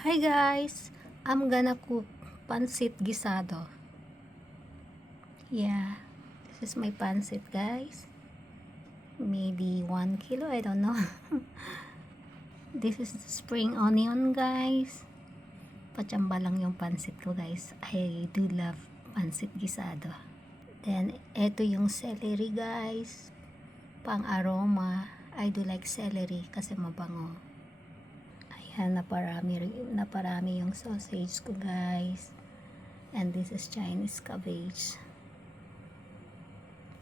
Hi guys, I'm gonna cook pancit gisado. Yeah, this is my pancit guys. Maybe 1 kilo, I don't know. This is spring onion guys. Pachamba lang yung pancit ko guys. I do love pancit gisado. Then, eto yung celery guys. Pang aroma. I do like celery kasi mabango. Ayan, naparami yung sausage ko guys. And this is Chinese cabbage.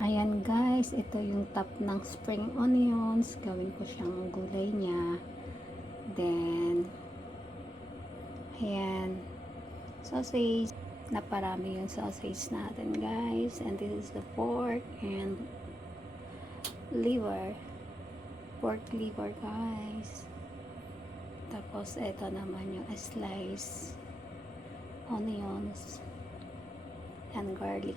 Ayan guys, ito yung top ng spring onions. Gawin ko siyang gulay niya. Then, ayan, sausage. Naparami yung sausage natin guys. And this is the pork and liver. Pork liver guys. Tapos, ito naman yung slice onions and garlic.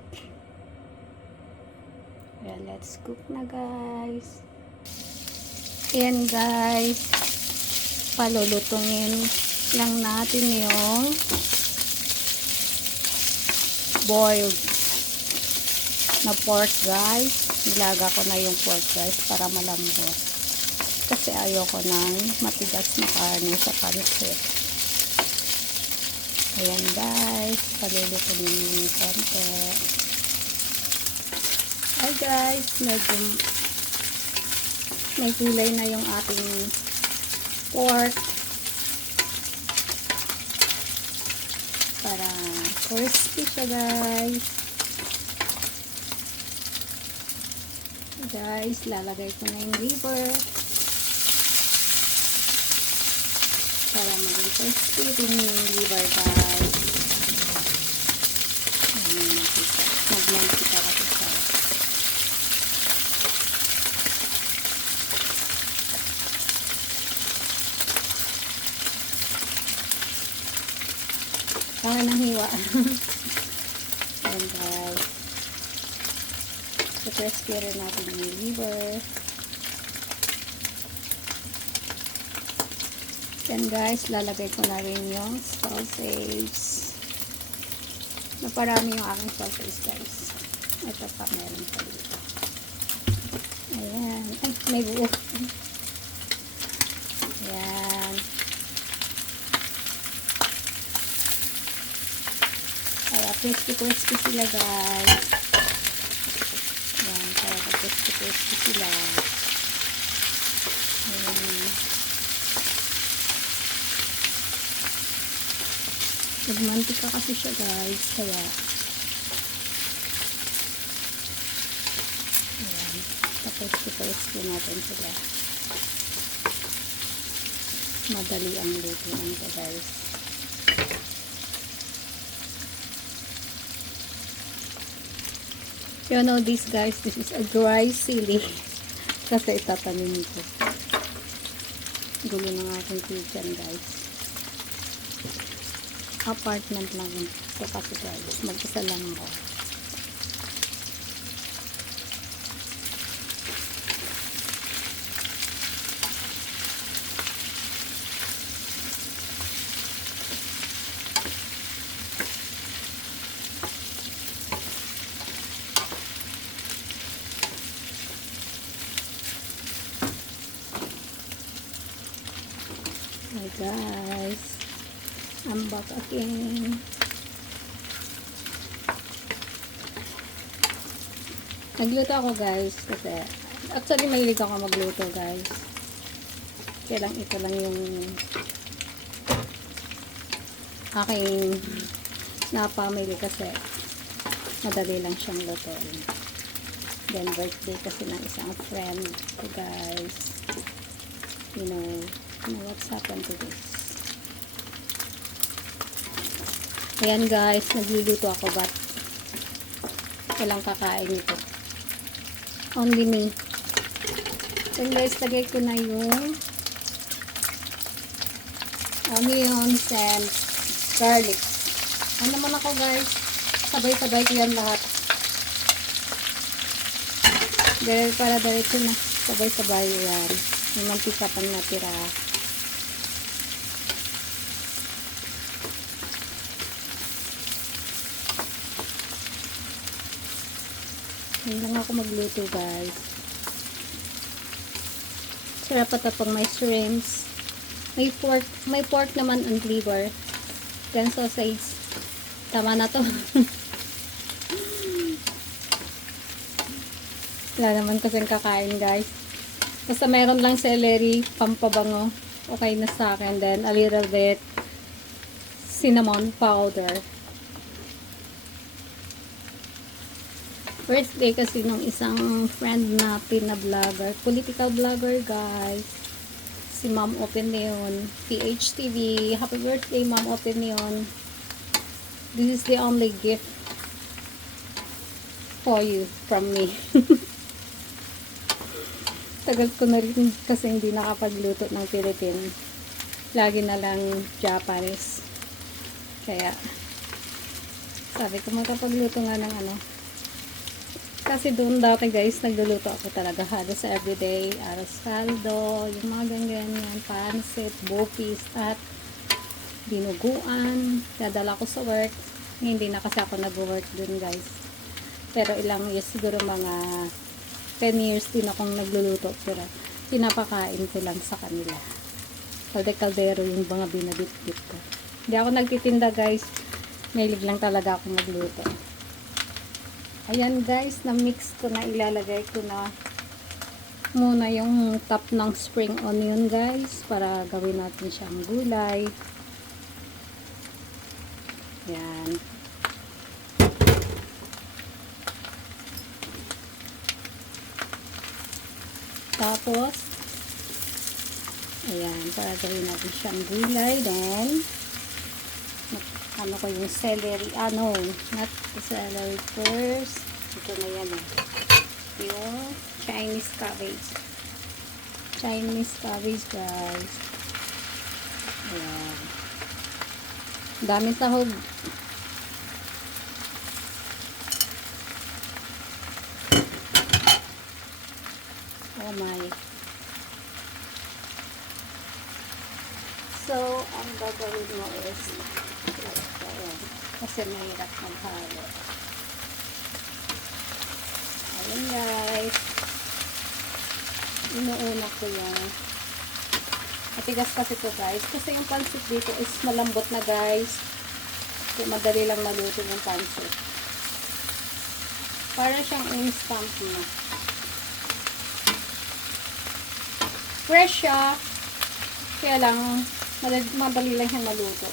Well, let's cook na guys. Ayan guys, palulutungin lang natin yung boiled na pork guys. Nilaga ko na yung pork guys para malambot. Kasi ayoko ng matigas na karne sa pancit. Ayan guys, palulutungin yung konti. Hi guys, medyo may kulay na yung ating pork. Para crispy siya guys. Guys, lalagay ko na yung liver. Para maging crispy din yung liver guys. Magmantika kasi siya. Kaya nang hiwa. Ayan guys. So crispy rin natin yung liver. Then guys, lalagay ko na rin yung sausage. Naparami yung aking sausage guys. Ito pa, meron pa dito. Ayan. Ay, may buo. Ayan. Kaya crispy sila guys. Ayan, kaya crispy sila. Ayan. Nagmantika kasi siya guys, kaya ayan, tapos crispy natin sila. Madali ang lutuan ko guys. You know this guys, this is a dry sili. Kasi itatanim ko. Gulo ng aking kitchen guys. Apartment lang ito kasi guys. Mag-isa lang ako. Hi guys, I'm back again. Nagluto ako guys kasi actually mahilig ako magluto guys. Kaya lang ito lang yung aking napamili kasi madali lang siyang lutuin. Then birthday kasi ng isang friend ko guys. You know what's happened to this. Ayan guys, nagluluto ako but walang kakain ito. Only me. Then guys, lagay ko na yung onions and garlic. Ano naman ako guys, sabay-sabay ko yan lahat. Para diretso na, sabay-sabay yan. May mantika pang natira. Hindi lang ako magluto, guys. Sarap pa pang may shrimps. May pork naman and liver. Then sausage. Tama na to. Wala naman kasing kakain, guys. Basta meron lang celery, pampabango. Okay na sa akin. Then a little bit cinnamon powder. Birthday kasi nung isang friend natin na vlogger. Political vlogger, guys. Si Ma'am Opinion. PHTV. Happy birthday, Ma'am Opinion. This is the only gift for you from me. Tagal ko na rin kasi hindi nakapagluto ng Philippine. Lagi na lang Japanese. Kaya, sabi ko magkapagluto nga ng ano. Kasi doon dati, guys, nagluluto ako talaga halos everyday. Aros caldo, yung mga ganyan, pansit, bopis, at dinuguan. Dadala ko sa work. Hindi na kasi ako nag-work dun, guys. Pero ilang years, siguro mga 10 years din akong nagluluto. Pero pinapakain ko lang sa kanila. Kalde-kaldero yung mga binabit-bit ko. Hindi ako nagtitinda, guys. Mahilig lang talaga akong magluto. Ayan, guys, na-mix ko na, ilalagay ko na muna yung top ng spring onion, guys, para gawin natin siyang gulay. Ayan. Tapos, ayan, para gawin natin siyang gulay. Then, ano ko yung celery, not the celery first. Ito na yan yung Chinese cabbage. Chinese cabbage, guys. Ayan. Dami sahog. Oh my. So, ang gagawin mo is kasi mahirap maghalo. Ayun, guys. Inuuna ko yung matigas kasi ito, guys. Kasi yung pansit dito is malambot na, guys. So, madali lang maluto yung pansit. Para siyang instant na. Fresh siya. Kaya lang, madali lang siyang maluto.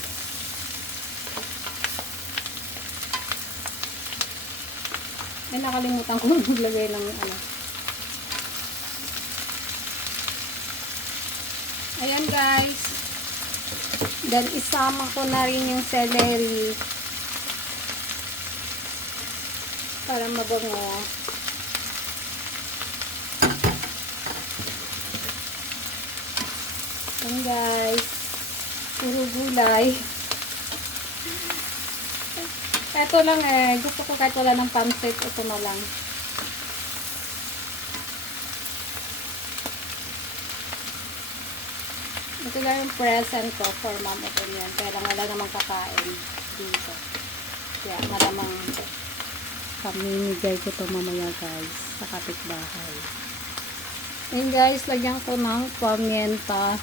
Ay, nakalimutan ko maglagay ng ano. Ayan, guys. Then, isama ko na rin yung celery. Para mabango. Ayan, guys. Puro gulay. Ito lang gusto ko kahit wala ng pansit, ito na lang. Ito lang yung present ko for Ma'am Opinion. Kaya lang wala namang kakain dito. Kaya malamang pamimigay ko to mamaya, guys, sa kapitbahay. And guys, lagyan ko ng pamienta.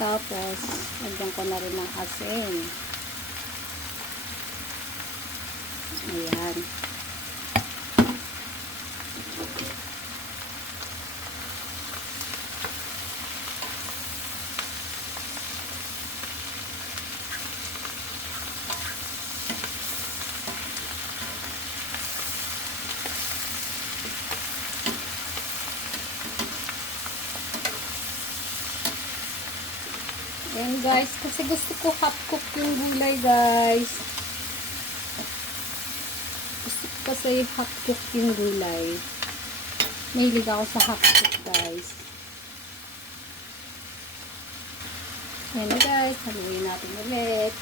Tapos, lagyan ko na rin ng asin. Ayan. Ayan, guys, kasi gusto ko hot cook yung gulay, guys. Gusto ko kasi hot cook yung gulay. Mahilig ako sa hot cook, guys. Ayan, guys, haluin natin ulit.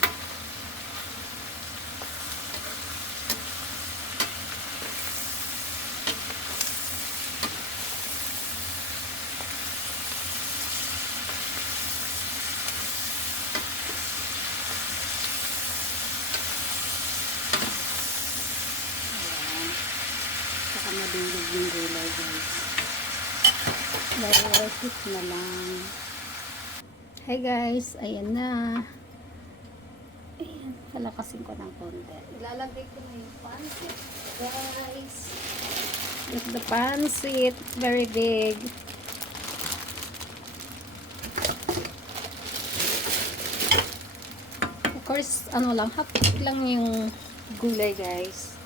Lower heat na lang. Hey guys, ayan na. Ayan, palakasin ko ng konti. Ilalagay ko na yung pancit, guys. Look the pancit, very big. Of course, ano lang, half lang yung gulay, guys.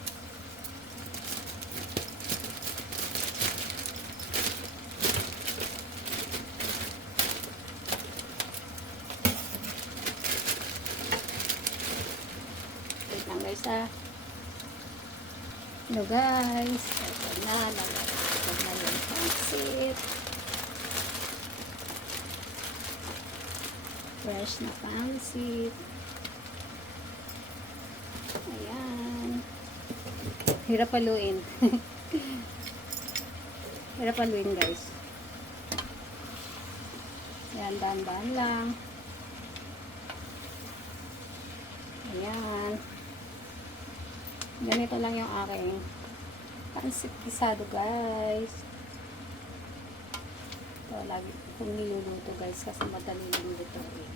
Wait lang, guys, ah. Hello, guys. Ito na, lalagay na yung pancit. Fresh na pancit. Ayan. Hirap paluin. Hirap paluin, guys. Ayan, dahan-dahan lang. Ayan. Ganito lang yung aking pancit gisado, guys. Ito, lagi kong niluluto, guys, kasi madali lang lutuin.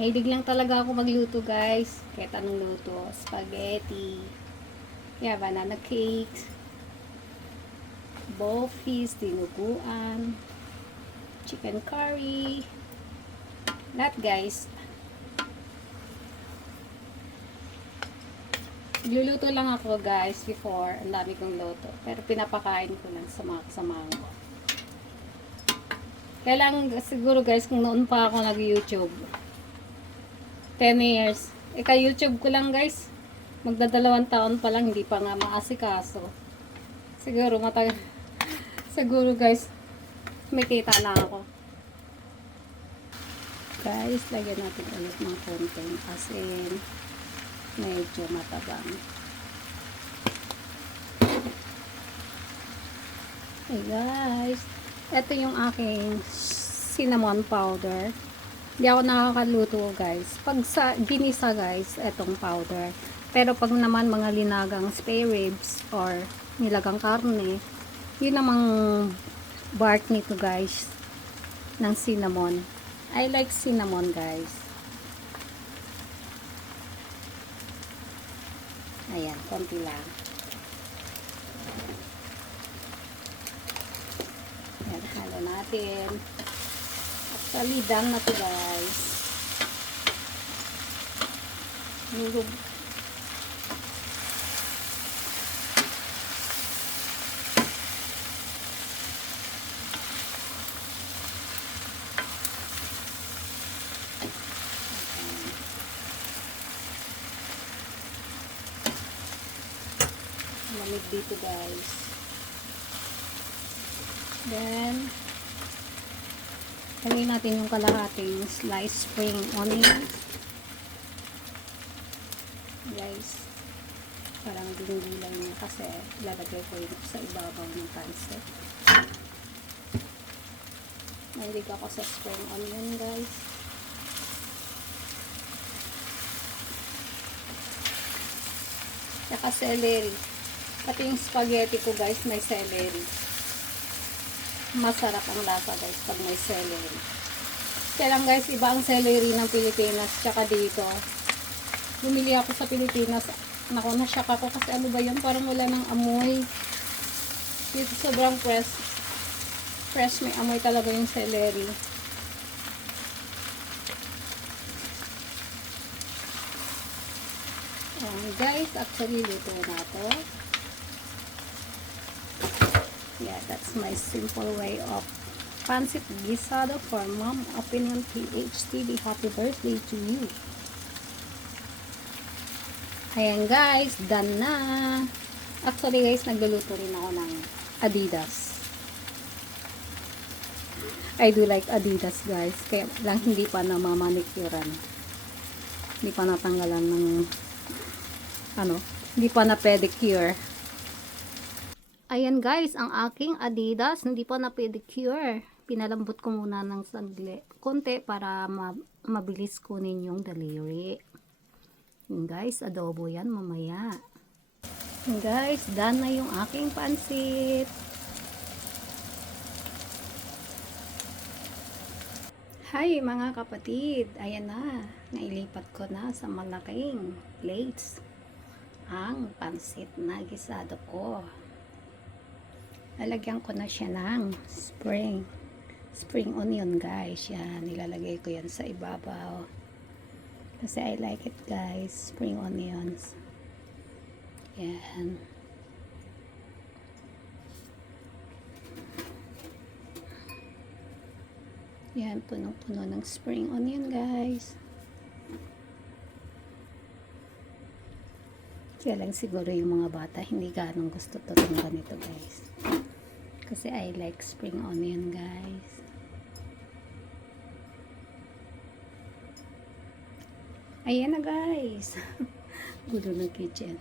Nahilig lang talaga ako magluto, guys. Kahit anong luto. Spaghetti. Yeah, banana cakes. Boffies, dinuguan. Chicken curry. Lahat, guys. Nagluluto lang ako, guys, before. Ang dami kong luto. Pero pinapakain ko lang sa mga kasamahan ko. Kaya lang, siguro, guys, kung noon pa ako nag-YouTube. 10 years. Ka-YouTube ko lang, guys. Magdadalawang taon pa lang, hindi pa nga maasikaso. Siguro, matagal. Siguro, guys, may kita na ako. Guys, lagyan natin ulit ng konting asin. Medyo matabang. Hey guys, ito yung aking cinnamon powder. Hindi ako nakakaluto, guys. Pag sa ginisa, guys, etong powder. Pero pag naman mga linagang spare ribs or nilagang karne, yun namang bark nito, guys, ng cinnamon. I like cinnamon, guys. Ayan, konti lang. Ayan, halo natin. Actually, done na to, guys. Lamig dito, guys. Then, lagyan natin yung kalahating sliced spring onion. Guys, parang dinigilay niya kasi lalagay ko yun sa ibabaw ng pancit. Mahilig ako sa spring onion, guys. Saka celery. Pati yung spaghetti ko, guys, may celery. Masarap ang lasa, guys, pag may celery. Kaya lang, guys, iba ang celery ng Pilipinas tsaka dito. Bumili ako sa Pilipinas. Naku, nashock ako kasi ano ba yun? Parang wala ng amoy. Dito sobrang fresh. Fresh, may amoy talaga yung celery. Guys, actually, luto na to. Yeah, that's my simple way of pancit gisado for Mom Opinion PHTV. Happy birthday to you. Ayan, guys, done na. Actually, guys, nagluluto rin ako ng Adidas. I do like Adidas, guys. Kaya lang hindi pa namamanicurean. Hindi pa natanggalan ng hindi pa na pedicure. Ayan, guys, ang aking Adidas hindi pa na pedicure. Pinalambot ko muna ng saglit konti para mabilis kunin yung daliri. Yun, guys, adobo yan mamaya. Guys, done na yung aking pansit. Hi mga kapatid, ayan na, nailipat ko na sa malaking plates ang pansit na gisado ko. Lalagyan ko na siya ng spring onion guys. Yan, nilalagay ko yan sa ibabaw kasi I like it guys, spring onions. Yan. Yan, punong-puno ng spring onion guys. Kaya lang siguro yung mga bata hindi ganong gusto to ng ganito guys. Kasi I like spring onion guys. Ayan na guys. Gulo ng kitchen.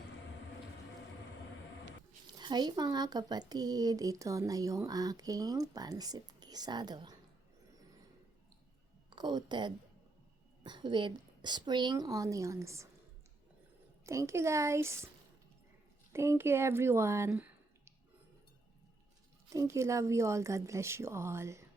Hi mga kapatid, ito na yung aking pansit gisado. Coated with spring onions. Thank you guys. Thank you everyone. Thank you, love you all. God bless you all.